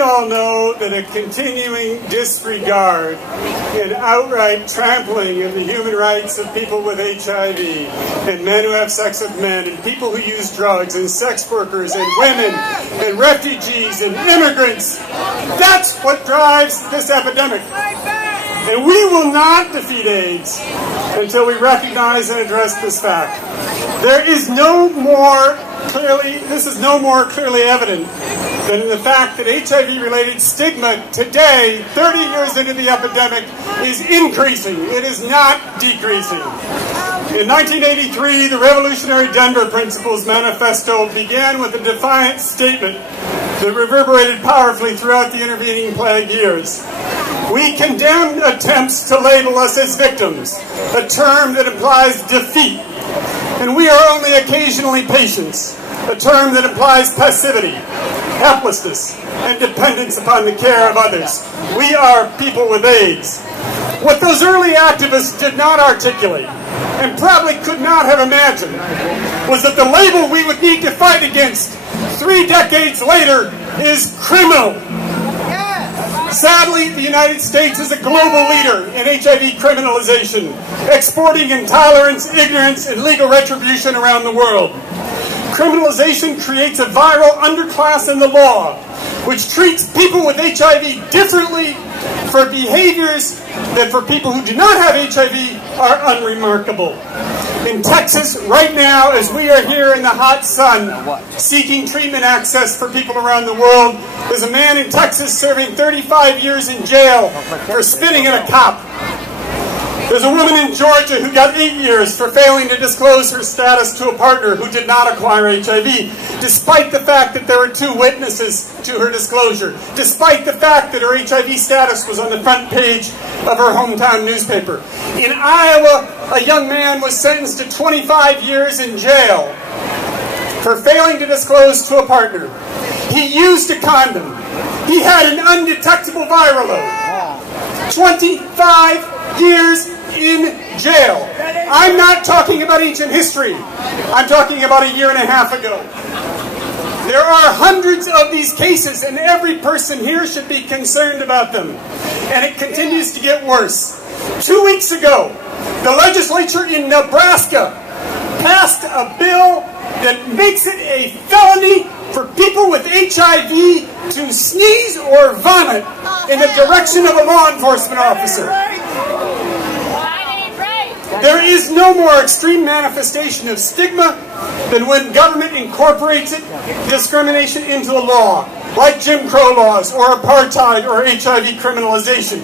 we all know that a continuing disregard and outright trampling of the human rights of people with HIV and men who have sex with men and people who use drugs and sex workers and women and refugees and immigrants, that's what drives this epidemic. And we will not defeat AIDS until we recognize and address this fact. This is no more clearly evident than in the fact that HIV-related stigma today, 30 years into the epidemic, is increasing. It is not decreasing. In 1983, the Revolutionary Denver Principles Manifesto began with a defiant statement that reverberated powerfully throughout the intervening plague years. We condemn attempts to label us as victims, a term that implies defeat. And we are only occasionally patients, a term that implies passivity, helplessness, and dependence upon the care of others. We are people with AIDS. What those early activists did not articulate, and probably could not have imagined, was that the label we would need to fight against 3 decades later is criminal. Sadly, the United States is a global leader in HIV criminalization, exporting intolerance, ignorance, and legal retribution around the world. Criminalization creates a viral underclass in the law, which treats people with HIV differently for behaviors that for people who do not have HIV are unremarkable. In Texas, right now, as we are here in the hot sun, seeking treatment access for people around the world, there's a man in Texas serving 35 years in jail for spitting at a cop. There's a woman in Georgia who got 8 years for failing to disclose her status to a partner who did not acquire HIV, despite the fact that there were 2 witnesses to her disclosure, despite the fact that her HIV status was on the front page of her hometown newspaper. In Iowa, a young man was sentenced to 25 years in jail for failing to disclose to a partner. He used a condom. He had an undetectable viral load. 25 years in jail. I'm not talking about ancient history. I'm talking about a year and a half ago. There are hundreds of these cases, and every person here should be concerned about them. And it continues to get worse. 2 weeks ago, the legislature in Nebraska passed a bill that makes it a felony for people with HIV to sneeze or vomit in the direction of a law enforcement officer. There is no more extreme manifestation of stigma than when government incorporates discrimination into the law, like Jim Crow laws or apartheid or HIV criminalization.